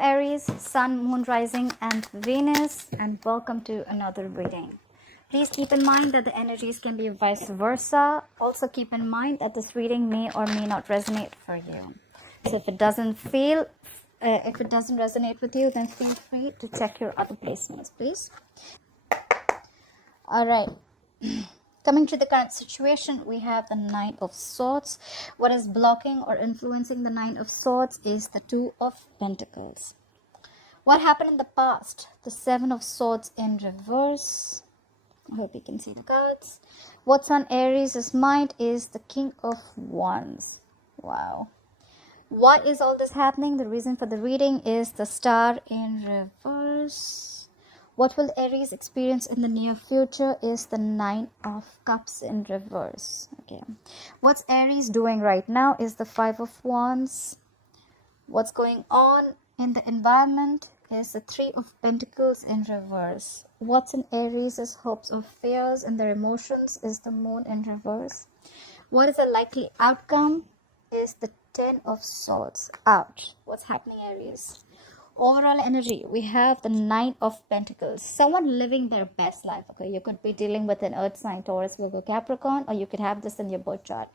Aries, Sun, Moon, Rising, and Venus, and welcome to another reading. Please keep in mind that the energies can be vice versa. Also keep in mind that this reading may or may not resonate for you. So if it doesn't resonate with you, then feel free to check your other placements, please. All right. Coming to the current situation, we have the Nine of Swords. What is blocking or influencing the Nine of Swords is the Two of Pentacles. What happened in the past? The Seven of Swords in reverse. I hope you can see the cards. What's on Aries' mind is the King of Wands. Wow. Why is all this happening? The reason for the reading is the Star in reverse. What will Aries experience in the near future is the Nine of Cups in reverse. Okay. What's Aries doing right now is the Five of Wands. What's going on in the environment is the Three of Pentacles in reverse. What's in Aries' hopes or fears and their emotions is the Moon in reverse. What is a likely outcome is the Ten of Swords. Ouch. What's happening, Aries? Overall energy, we have the Nine of Pentacles. Someone living their best life. Okay, you could be dealing with an earth sign, Taurus, Virgo, Capricorn, or you could have this in your birth chart.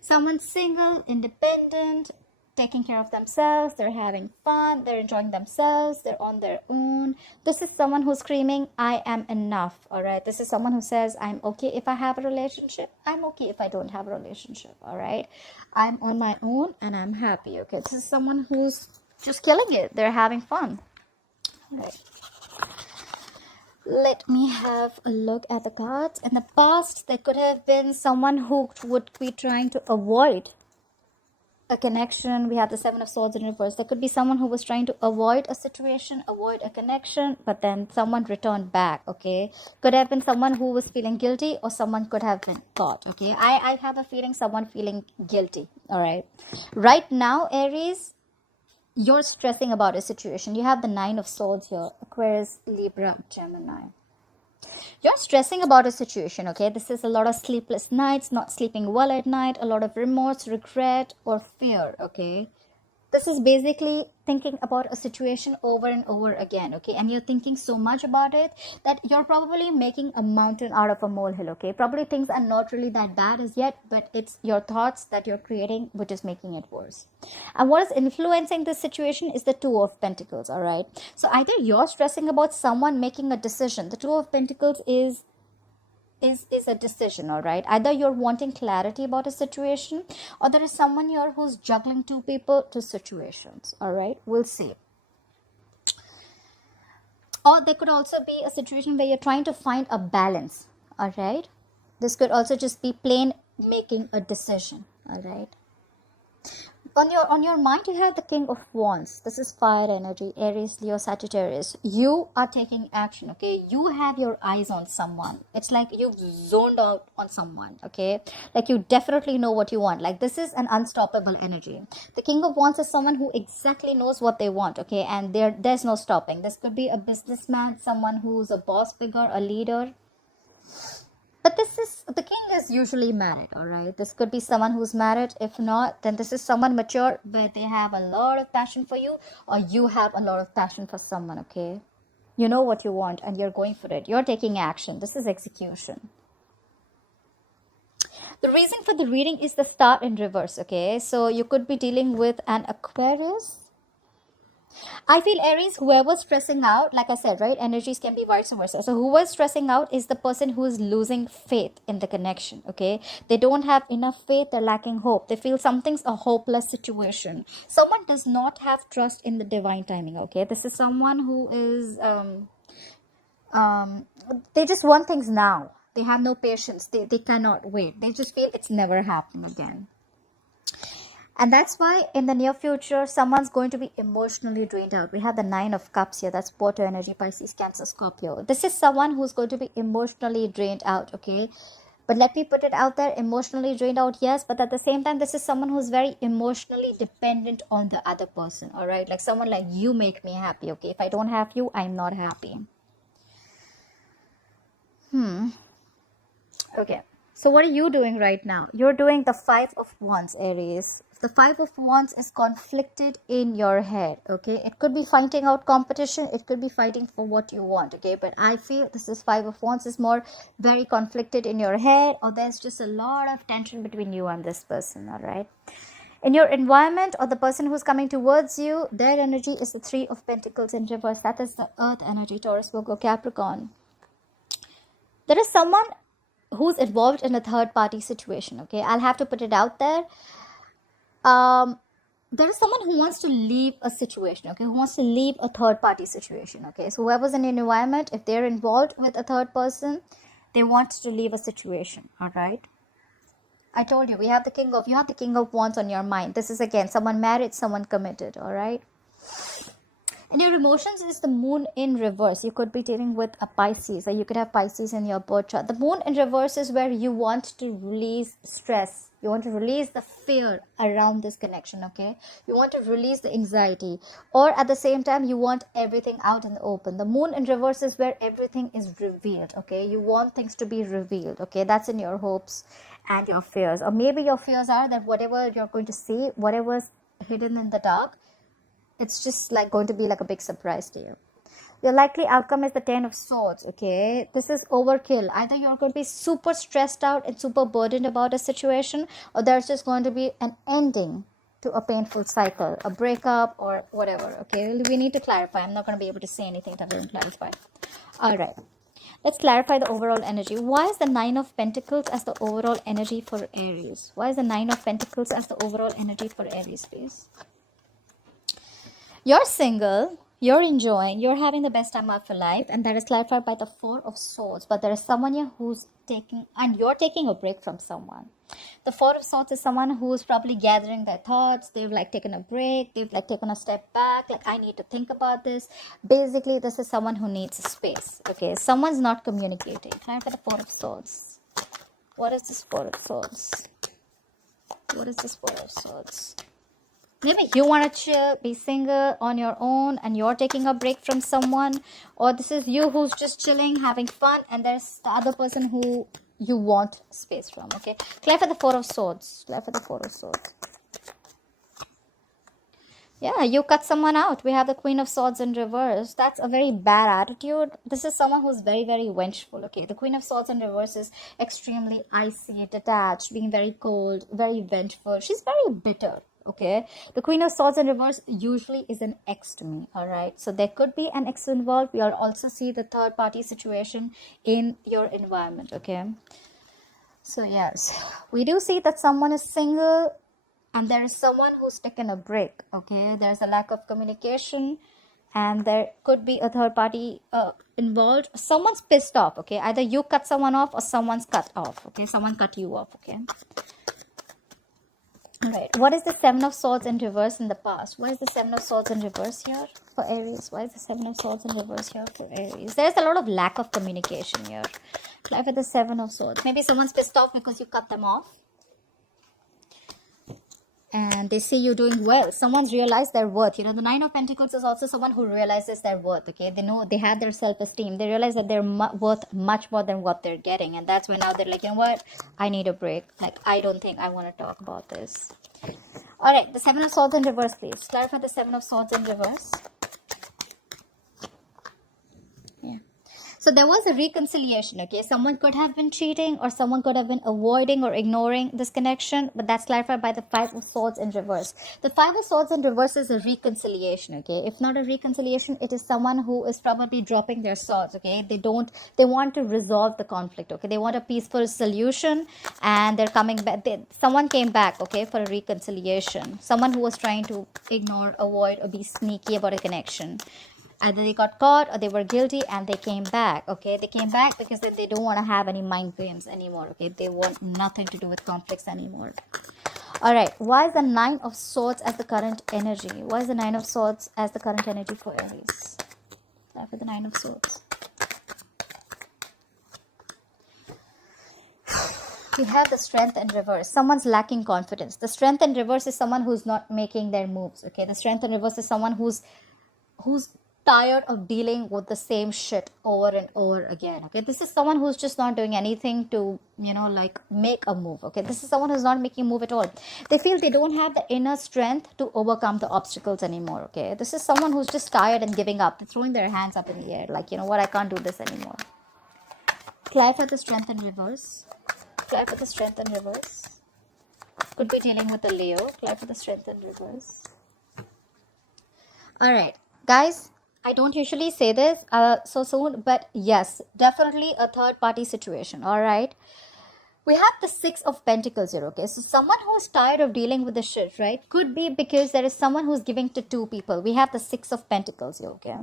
Someone single, independent, taking care of themselves, they're having fun, they're enjoying themselves, they're on their own. This is someone who's screaming, I am enough. All right, this is someone who says, I'm okay if I have a relationship, I'm okay if I don't have a relationship. All right, I'm on my own and I'm happy. Okay, this is someone who's just killing it, they're having fun. All right, let me have a look at the cards. In the past, there could have been someone who would be trying to avoid a connection. We have the Seven of Swords in reverse. There could be someone who was trying to avoid a situation, avoid a connection, but then someone returned back. Okay, could have been someone who was feeling guilty, or someone could have been caught. Okay, I have a feeling someone feeling guilty. All right, right now, Aries, you're stressing about a situation. You have the Nine of Swords here, Aquarius, Libra, Gemini. You're stressing about a situation, okay? This is a lot of sleepless nights, not sleeping well at night, a lot of remorse, regret, or fear, okay? This is basically thinking about a situation over and over again, okay? And you're thinking so much about it that you're probably making a mountain out of a molehill, okay? Probably things are not really that bad as yet, but it's your thoughts that you're creating which is making it worse. And what is influencing this situation is the Two of Pentacles, all right? So either you're stressing about someone making a decision. The Two of Pentacles is a decision, all right? Either you're wanting clarity about a situation, or there is someone here who's juggling two people, two situations, all right? We'll see. Or there could also be a situation where you're trying to find a balance, all right? This could also just be plain making a decision, all right? On your mind, you have the King of Wands. This is fire energy, Aries, Leo, Sagittarius. You are taking action, okay? You have your eyes on someone. It's like you've zoned out on someone, okay? Like you definitely know what you want. Like this is an unstoppable energy. The King of Wands is someone who exactly knows what they want, okay? And there's no stopping. This could be a businessman, someone who's a boss figure, a leader. But the king is usually married, all right? This could be someone who's married. If not, then this is someone mature, where they have a lot of passion for you, or you have a lot of passion for someone, okay? You know what you want and you're going for it. You're taking action. This is execution. The reason for the reading is the Star in reverse, okay? So you could be dealing with an Aquarius. I feel Aries, whoever's stressing out, like I said, right, energies can be vice versa. So whoever's stressing out is the person who is losing faith in the connection, okay? They don't have enough faith, they're lacking hope. They feel something's a hopeless situation. Someone does not have trust in the divine timing, okay? This is someone who is, they just want things now. They have no patience. They cannot wait. They just feel it's never happening again. And that's why in the near future, someone's going to be emotionally drained out. We have the Nine of Cups here. That's water energy, Pisces, Cancer, Scorpio. This is someone who's going to be emotionally drained out, okay? But let me put it out there, emotionally drained out, yes. But at the same time, this is someone who's very emotionally dependent on the other person, all right? Like someone like, you make me happy, okay? If I don't have you, I'm not happy. Okay. So what are you doing right now? You're doing the Five of Wands, Aries. The Five of Wands is conflicted in your head, okay? It could be fighting out competition. It could be fighting for what you want, okay? But I feel this is Five of Wands is more very conflicted in your head, or there's just a lot of tension between you and this person, all right? In your environment or the person who's coming towards you, their energy is the Three of Pentacles in reverse. That is the Earth energy, Taurus, Virgo, Capricorn. There is someone who's involved in a third party situation, okay? I'll have to put it out there. There is someone who wants to leave a situation, okay? Who wants to leave a third party situation, okay? So whoever's in an environment, if they're involved with a third person, they want to leave a situation, all right? I told you, you have the King of Wands on your mind. This is again someone married, someone committed, all right? And your emotions is the Moon in reverse. You could be dealing with a Pisces, or you could have Pisces in your birth chart. The Moon in reverse is where you want to release stress. You want to release the fear around this connection, okay? You want to release the anxiety. Or at the same time, you want everything out in the open. The Moon in reverse is where everything is revealed, okay? You want things to be revealed, okay? That's in your hopes and your fears. Or maybe your fears are that whatever you're going to see, whatever's hidden in the dark, it's just like going to be like a big surprise to you. Your likely outcome is the Ten of Swords, okay? This is overkill. Either you're going to be super stressed out and super burdened about a situation, or there's just going to be an ending to a painful cycle, a breakup or whatever, okay? We need to clarify. I'm not going to be able to say anything that doesn't clarify. All right. Let's clarify the overall energy. Why is the Nine of Pentacles as the overall energy for Aries? Why is the Nine of Pentacles as the overall energy for Aries, please? You're single, you're enjoying, you're having the best time of your life, and that is clarified by the Four of Swords. But there is someone here who's taking, and you're taking a break from someone. The Four of Swords is someone who's probably gathering their thoughts. They've like taken a break. They've like taken a step back. Like, I need to think about this. Basically, this is someone who needs space. Okay, someone's not communicating. Clarify the Four of Swords. What is this Four of Swords? What is this Four of Swords? Maybe you want to chill, be single on your own, and you're taking a break from someone. Or this is you who's just chilling, having fun, and there's the other person who you want space from, okay? Clarify the Four of Swords. Clarify the Four of Swords. Yeah, you cut someone out. We have the Queen of Swords in reverse. That's a very bad attitude. This is someone who's very, very vengeful, okay? The Queen of Swords in reverse is extremely icy, detached, being very cold, very vengeful. She's very bitter, okay? The Queen of Swords in reverse usually is an ex to me, all right? So there could be an ex involved. We are also see the third party situation in your environment, okay? So yes, we do see that someone is single, and there is someone who's taken a break, okay? There's a lack of communication, and there could be a third party involved. Someone's pissed off, okay? Either you cut someone off or someone's cut off, okay? Someone cut you off, okay? All right. What is the Seven of Swords in reverse in the past? Why is the Seven of Swords in reverse here for Aries? Why is the Seven of Swords in reverse here for Aries? There's a lot of lack of communication here. Like with the Seven of Swords. Maybe someone's pissed off because you cut them off. And they see you doing well. Someone's realized their worth. You know, the Nine of Pentacles is also someone who realizes their worth, okay? They know they have their self-esteem. They realize that they're worth much more than what they're getting. And that's when now they're like, you know what? I need a break. Like, I don't think I want to talk about this. All right, the Seven of Swords in reverse, please. Clarify the Seven of Swords in reverse. Yeah. So there was a reconciliation, okay? Someone could have been cheating, or someone could have been avoiding or ignoring this connection, but that's clarified by the Five of Swords in reverse. The Five of Swords in reverse is a reconciliation, okay? If not a reconciliation, it is someone who is probably dropping their swords, okay? They want to resolve the conflict, okay? They want a peaceful solution, and they're coming back. Someone came back, okay, for a reconciliation. Someone who was trying to ignore, avoid, or be sneaky about a connection. Either they got caught or they were guilty and they came back, okay? They came back because then they don't want to have any mind games anymore, okay? They want nothing to do with conflicts anymore. All right, why is the Nine of Swords as the current energy? Why is the Nine of Swords as the current energy for Aries? For the Nine of Swords. You have the Strength in reverse. Someone's lacking confidence. The Strength in reverse is someone who's not making their moves, okay? The Strength in reverse is someone who's tired of dealing with the same shit over and over again. Okay, this is someone who's just not doing anything to, you know, like make a move. Okay, this is someone who's not making a move at all. They feel they don't have the inner strength to overcome the obstacles anymore. Okay, this is someone who's just tired and giving up. They're throwing their hands up in the air, like, you know what, I can't do this anymore. Clarify the strength in reverse. Clarify the strength in reverse. Could be dealing with a Leo. Clarify the strength in reverse. All right, guys. I don't usually say this so soon, but yes, definitely a third party situation. All right. We have the Six of Pentacles here. Okay. So someone who's tired of dealing with the shit, right? Could be because there is someone who's giving to two people. We have the Six of Pentacles here. Okay.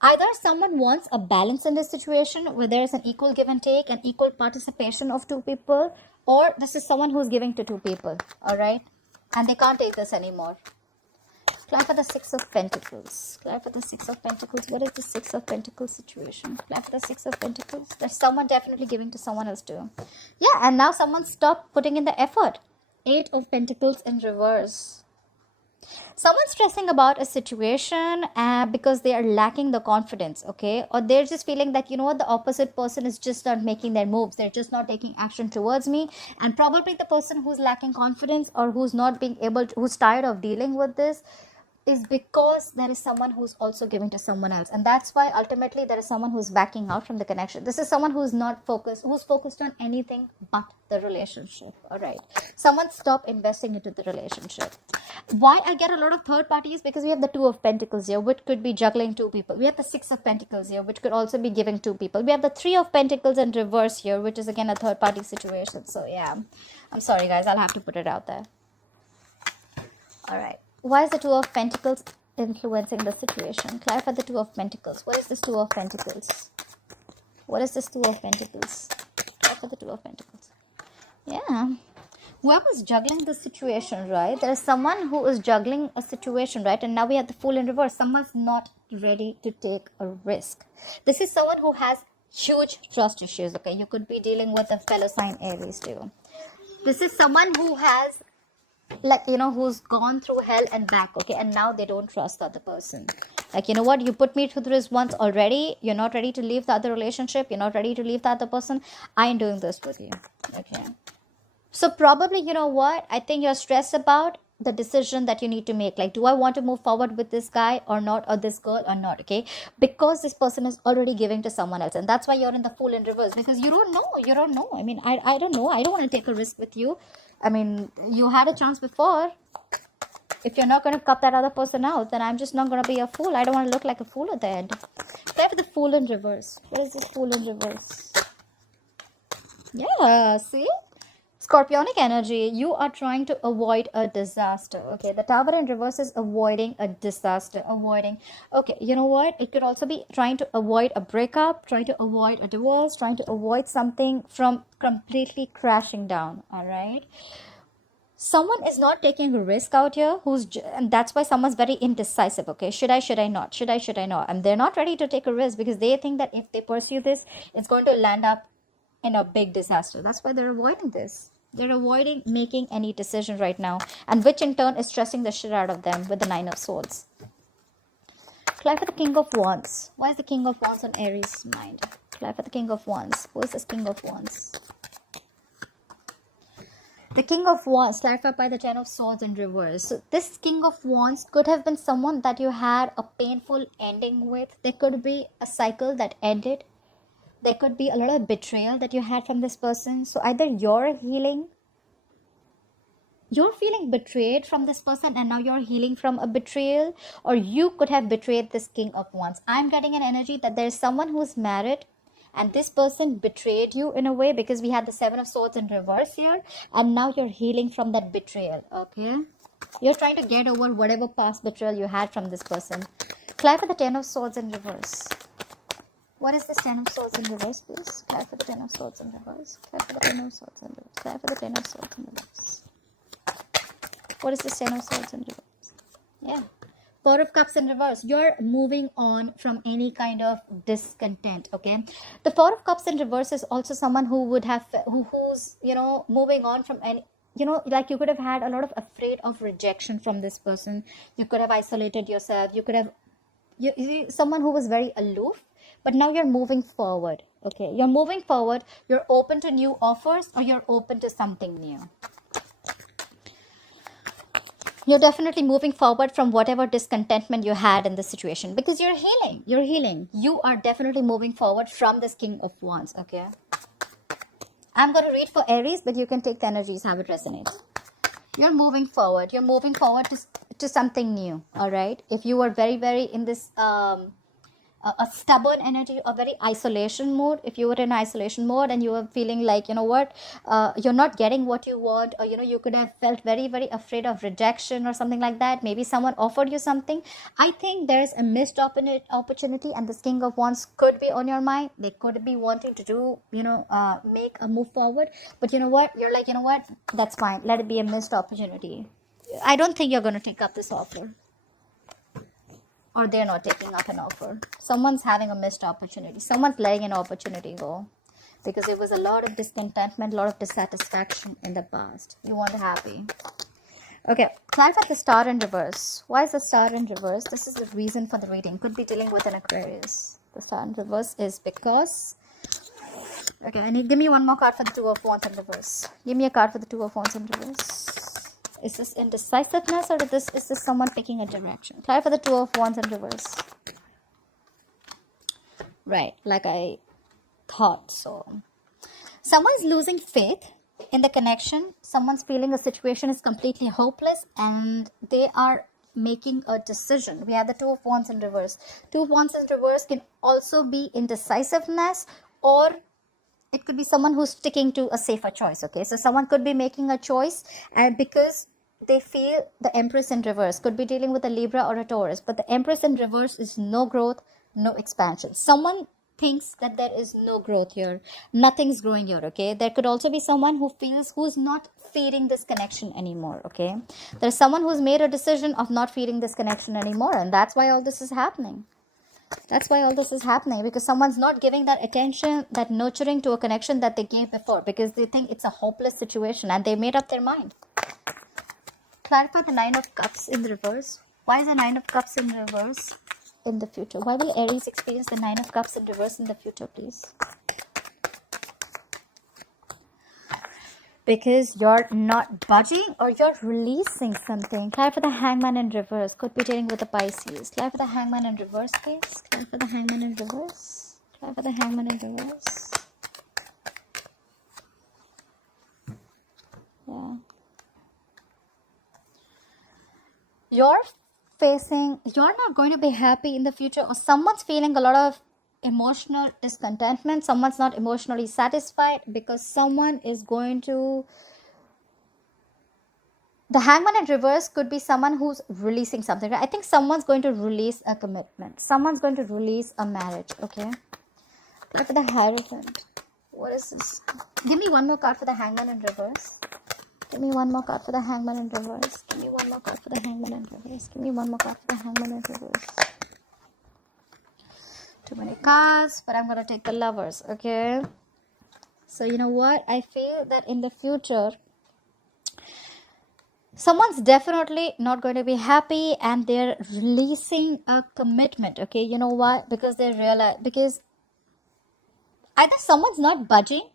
Either someone wants a balance in this situation where there is an equal give and take and equal participation of two people, or this is someone who's giving to two people. All right. And they can't take this anymore. Clarify the Six of Pentacles. Clarify the Six of Pentacles. What is the Six of Pentacles situation? Clarify the Six of Pentacles. There's someone definitely giving to someone else too. Yeah, and now someone stopped putting in the effort. Eight of Pentacles in reverse. Someone's stressing about a situation because they are lacking the confidence, okay? Or they're just feeling that, you know what, the opposite person is just not making their moves. They're just not taking action towards me. And probably the person who's lacking confidence or who's not being able to, who's tired of dealing with this, is because there is someone who's also giving to someone else, and that's why ultimately there is someone who's backing out from the connection. This is someone who's not focused, who's focused on anything but the relationship. All right, someone stop investing into the relationship. Why I get a lot of third parties? Because we have the Two of Pentacles here, which could be juggling two people. We have the Six of Pentacles here, which could also be giving two people. We have the Three of Pentacles in reverse here, which is again a third party situation. So yeah, I'm sorry guys, I'll have to put it out there. All right. Why is the Two of Pentacles influencing the situation? Clarify the Two of Pentacles. What is this Two of Pentacles? What is this Two of Pentacles? Clarify the Two of Pentacles. Yeah. Whoever's juggling the situation, right? There is someone who is juggling a situation, right? And now we have the Fool in reverse. Someone's not ready to take a risk. This is someone who has huge trust issues, okay? You could be dealing with a fellow sign Aries too. This is someone who has, like, you know, who's gone through hell and back, okay, and now they don't trust the other person. Like, you know what, you put me through this once already, you're not ready to leave the other relationship, you're not ready to leave the other person, I ain't doing this with you. Okay, so probably, you know what, I think you're stressed about the decision that you need to make. Like, do I want to move forward with this guy or not, or this girl or not? Okay, because this person is already giving to someone else, and that's why you're in the Fool in reverse, because you don't know. I mean, I don't know, I don't want to take a risk with you. I mean, you had a chance before. If you're not going to cut that other person out, then I'm just not going to be a fool. I don't want to look like a fool at the end. Play with the Fool in reverse. What is this Fool in reverse? Yeah, see? Scorpionic energy. You are trying to avoid a disaster. Okay, the Tower in reverse is avoiding a disaster. Okay, you know what? It could also be trying to avoid a breakup, trying to avoid a divorce, trying to avoid something from completely crashing down. All right, someone is not taking a risk out here, and that's why someone's very indecisive. Okay, should I not, should I not, and they're not ready to take a risk because they think that if they pursue this, it's going to land up in a big disaster. That's why they're avoiding this. They're avoiding making any decision right now, and which in turn is stressing the shit out of them with the Nine of Swords. Clarify the King of Wands. Why is the King of Wands on Aries' mind? Clarify the King of Wands. Who is this King of Wands? The King of Wands, clarified by the Ten of Swords in reverse. So this King of Wands could have been someone that you had a painful ending with. There could be a cycle that ended. There could be a lot of betrayal that you had from this person. So either you're feeling betrayed from this person and now you're healing from a betrayal, or you could have betrayed this King of Wands. I'm getting an energy that there's someone who's married and this person betrayed you in a way, because we had the Seven of Swords in reverse here, and now you're healing from that betrayal. Okay, you're trying to get over whatever past betrayal you had from this person. Clarify the Ten of Swords in reverse. What is this Ten of Swords in reverse, please? Clarify the Ten of Swords in reverse. Clarify the Ten of Swords in reverse. Clarify the Ten of Swords in reverse. What is this Ten of Swords in reverse? Yeah. Four of Cups in reverse. You're moving on from any kind of discontent, okay? The Four of Cups in reverse is also someone who would have, who's, you know, moving on from any, you know, like you could have had a lot of afraid of rejection from this person. You could have isolated yourself. You could have someone who was very aloof, but now you're moving forward. Okay, you're moving forward, you're open to new offers, or you're open to something new. You're definitely moving forward from whatever discontentment you had in the situation, because you're healing. You are definitely moving forward from this King of Wands. Okay, I'm going to read for Aries, but you can take the energies how it resonates. You're moving forward to something new. All right, if you were very in this a stubborn energy, a very isolation mode, if you were in isolation mode and you were feeling like, you know what, you're not getting what you want, or you could have felt very afraid of rejection or something like that. Maybe someone offered you something. I think there's a missed opportunity, and this King of Wands could be on your mind. They could be wanting to do, make a move forward, but you know what, you're like, you know what, that's fine, let it be a missed opportunity. I don't think you're going to take up this offer, or they're not taking up an offer. Someone's having a missed opportunity. Someone's letting an opportunity go, because there was a lot of discontentment, a lot of dissatisfaction in the past. You want happy. Okay, clarify the star in reverse. Why is the star in reverse? This is the reason for the reading. Could be dealing with an Aquarius. The star in reverse is because... Okay, give me one more card for the Two of Wands in reverse. Give me a card for the Two of Wands in reverse. Is this indecisiveness, or is this someone picking a direction? Try for the Two of Wands in reverse. Right, like I thought so. Someone's losing faith in the connection. Someone's feeling a situation is completely hopeless, and they are making a decision. We have the Two of Wands in reverse. Two of Wands in reverse can also be indecisiveness, or it could be someone who's sticking to a safer choice. Okay, so someone could be making a choice, and because they feel the Empress in reverse, could be dealing with a Libra or a Taurus, but the Empress in reverse is no growth, no expansion. Someone thinks that there is no growth here, nothing's growing here. Okay, there could also be someone who's not feeding this connection anymore. Okay, there's someone who's made a decision of not feeding this connection anymore, and that's why all this is happening. Because someone's not giving that attention, that nurturing to a connection that they gave before, because they think it's a hopeless situation and they made up their mind. Clarify the Nine of Cups in reverse. Why is the Nine of Cups in reverse in the future? Why will Aries experience the Nine of Cups in reverse in the future, please? Because you're not budging, or you're releasing something. Clarify the Hangman in reverse. Could be dealing with the Pisces. Clarify the Hangman in reverse, please. Clarify the Hangman in reverse. Clarify the Hangman in reverse. Yeah. You're not going to be happy in the future, or someone's feeling a lot of emotional discontentment. Someone's not emotionally satisfied, because someone is going to... The Hangman in reverse could be someone who's releasing something. I think someone's going to release a commitment. Someone's going to release a marriage. Okay. Look at the Hierophant. What is this? Give me one more card for the Hangman in reverse. Give me one more card for the Hangman in reverse. Give me one more card for the Hangman in reverse. Give me one more card for the Hangman in reverse. Too many cards, but I'm going to take the Lovers. Okay. So you know what? I feel that in the future, someone's definitely not going to be happy, and they're releasing a commitment. Okay. You know why? Because they realize, because either someone's not budging,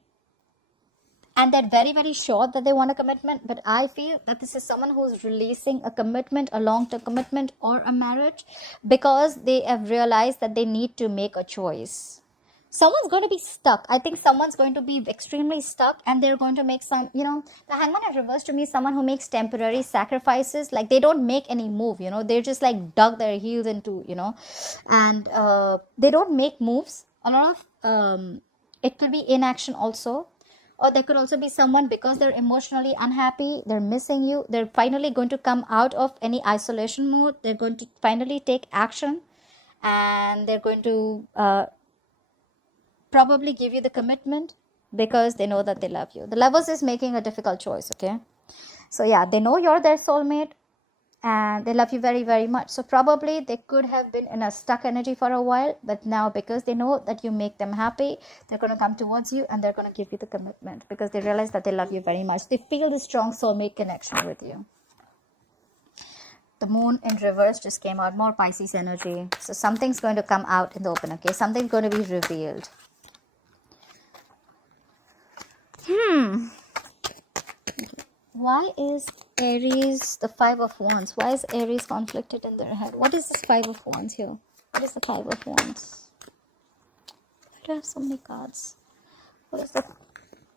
and they're very sure that they want a commitment, but I feel that this is someone who's releasing a commitment, a long-term commitment, or a marriage, because they have realized that they need to make a choice. Someone's going to be stuck. I think someone's going to be extremely stuck, and they're going to make some, the Hangman in reverse to me is someone who makes temporary sacrifices. Like, they don't make any move, they're just like dug their heels into, and they don't make moves. A lot of, it could be inaction also. Or there could also be someone, because they're emotionally unhappy, they're missing you, they're finally going to come out of any isolation mode, they're going to finally take action, and they're going to probably give you the commitment, because they know that they love you. The Lovers is making a difficult choice, okay? So yeah, they know you're their soulmate, and they love you very much. So probably they could have been in a stuck energy for a while, but now, because they know that you make them happy, they're going to come towards you, and they're going to give you the commitment, because they realize that they love you very much. They feel this strong soulmate connection with you. The moon in reverse just came out. More Pisces energy. So something's going to come out in the open, okay? Something's going to be revealed. Why is Aries the Five of Wands? Why is Aries conflicted in their head? What is this Five of Wands here? What is the Five of Wands? Why do I have so many cards? What is the...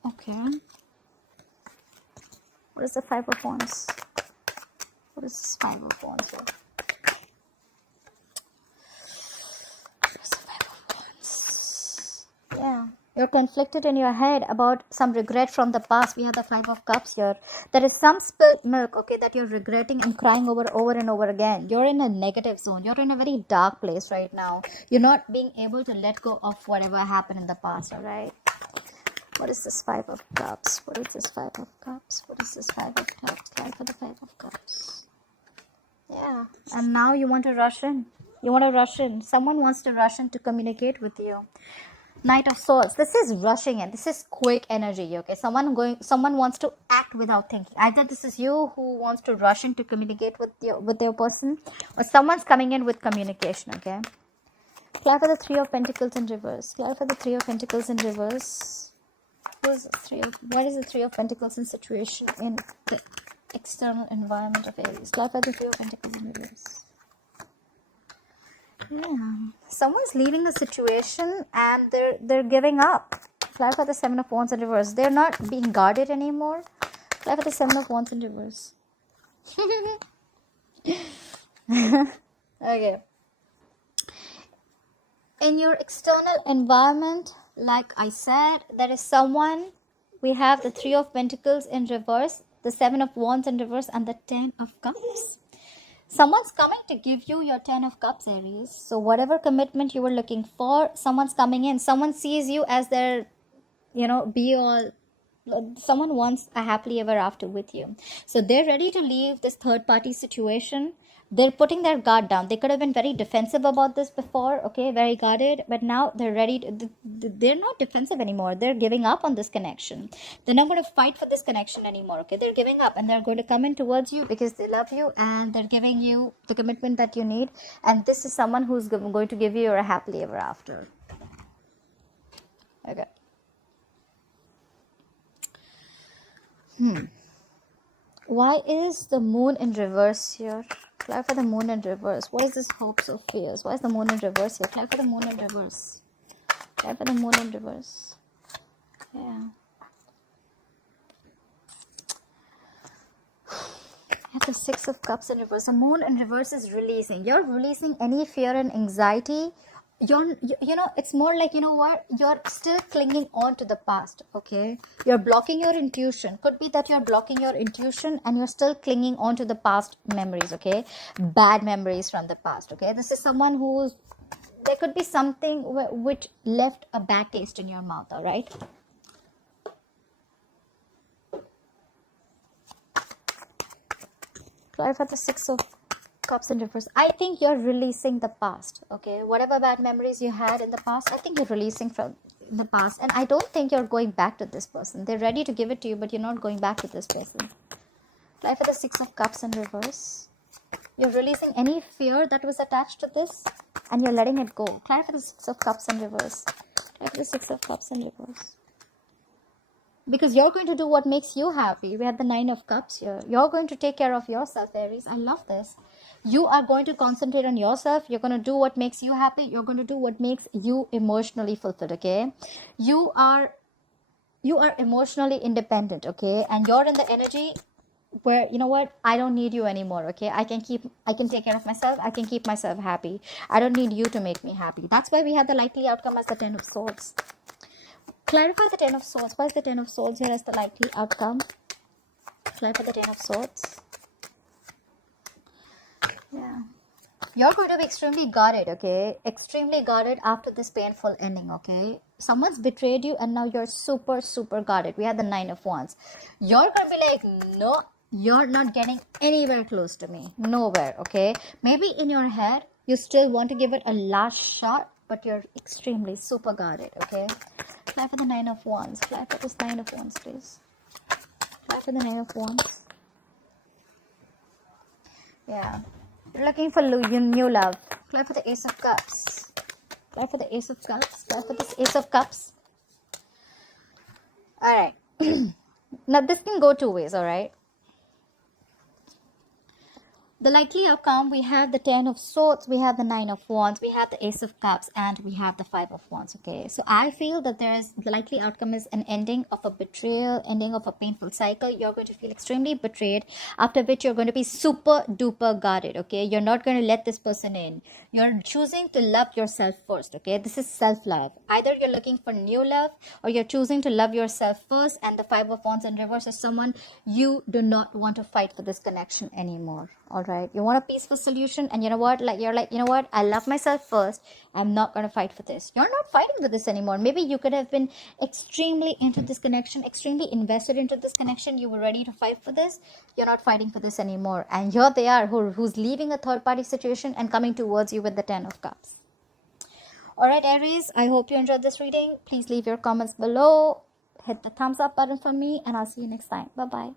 Okay. What is the Five of Wands? What is this Five of Wands here? What is the Five of Wands? Yeah. You're conflicted in your head about some regret from the past. We have the Five of Cups here. There is some spilled milk, okay, that you're regretting and crying over and over again. You're in a negative zone. You're in a very dark place right now. You're not being able to let go of whatever happened in the past, all right? What is this Five of Cups? What is this Five of Cups? What is this Five of Cups? Card for the Five of Cups. Yeah. And now you want to rush in. You want to rush in. Someone wants to rush in to communicate with you. Knight of Swords. This is rushing in. This is quick energy, okay? Someone wants to act without thinking. Either this is you who wants to rush in to communicate with your person, or someone's coming in with communication, okay? Clarify the Three of Pentacles in reverse. Clarify the Three of Pentacles in reverse. What is the Three of Pentacles in situation in the external environment of Aries? Clarify the Three of Pentacles in reverse. Yeah. Someone's leaving the situation and they're giving up. Clarify the Seven of Wands in reverse. They're not being guarded anymore. Clarify the Seven of Wands in reverse. Okay. In your external environment, like I said, there is someone. We have the Three of Pentacles in reverse, the Seven of Wands in reverse, and the Ten of Cups. Someone's coming to give you your Ten of Cups, Aries. So whatever commitment you were looking for, someone's coming in. Someone sees you as their, be all. Someone wants a happily ever after with you. So they're ready to leave this third party situation. They're putting their guard down. They could have been very defensive about this before, okay, very guarded. But now they're ready to, they're not defensive anymore. They're giving up on this connection. They're not going to fight for this connection anymore, okay. They're giving up and they're going to come in towards you because they love you and they're giving you the commitment that you need. And this is someone who's going to give you a happily ever after. Okay. Why is the moon in reverse here? Clarify the moon in reverse. What is this hopes or fears? Why is the moon in reverse here? Clarify the moon in reverse. Clarify the moon in reverse. Yeah. At the Six of Cups in reverse. The moon in reverse is releasing. You're releasing any fear and anxiety. It's more like, you're still clinging on to the past, okay? You're blocking your intuition. Could be that you're blocking your intuition and you're still clinging on to the past memories, okay? Bad memories from the past, okay? This is someone there could be something which left a bad taste in your mouth, all right? Clarify the Six of Cups in reverse. I think you're releasing the past, okay? Whatever bad memories you had in the past, I think you're releasing from the past. And I don't think you're going back to this person. They're ready to give it to you, but you're not going back to this person. Clarify the Six of Cups in reverse. You're releasing any fear that was attached to this and you're letting it go. Clarify the Six of Cups in reverse. Clarify the Six of Cups in reverse. Because you're going to do what makes you happy. We have the Nine of Cups here. You're going to take care of yourself, Aries. I love this. You are going to concentrate on yourself. You're going to do what makes you happy. You're going to do what makes you emotionally fulfilled, okay? You are emotionally independent, okay? And you're in the energy where, you know what? I don't need you anymore, okay? I can take care of myself. I can keep myself happy. I don't need you to make me happy. That's why we have the likely outcome as the Ten of Swords. Clarify the Ten of Swords. Why is the Ten of Swords here as the likely outcome? Clarify the Ten of Swords. Yeah. You're going to be extremely guarded, okay? Extremely guarded after this painful ending, okay? Someone's betrayed you and now you're super, super guarded. We have the Nine of Wands. You're going to be like, no, you're not getting anywhere close to me. Nowhere, okay? Maybe in your head, you still want to give it a last shot, but you're extremely super guarded, okay? Clarify the Nine of Wands. Clarify this Nine of Wands, please. Clarify the Nine of Wands. Yeah. You're looking for new love. Clear for the Ace of Cups. Clear for the Ace of Cups. Clear for this Ace of Cups. Alright. Now this can go two ways, alright? The likely outcome, we have the 10 of swords, we have the 9 of wands, we have the Ace of Cups, and we have the 5 of wands, okay? So I feel that the likely outcome is an ending of a betrayal, ending of a painful cycle. You're going to feel extremely betrayed, after which you're going to be super duper guarded, okay? You're not going to let this person in. You're choosing to love yourself first, okay? This is self-love. Either you're looking for new love, or you're choosing to love yourself first, and the 5 of wands in reverse is someone you do not want to fight for this connection anymore. All right, you want a peaceful solution, and you know what, like, you're like, you know what, I love myself first, I'm not going to fight for this. You're not fighting for this anymore. Maybe you could have been extremely into this connection, extremely invested into this connection, you were ready to fight for this. You're not fighting for this anymore, and here they are, who's leaving a third party situation and coming towards you with the 10 of Cups. All right, Aries, I hope you enjoyed this reading. Please leave your comments below, hit the thumbs up button for me, and I'll see you next time. Bye bye.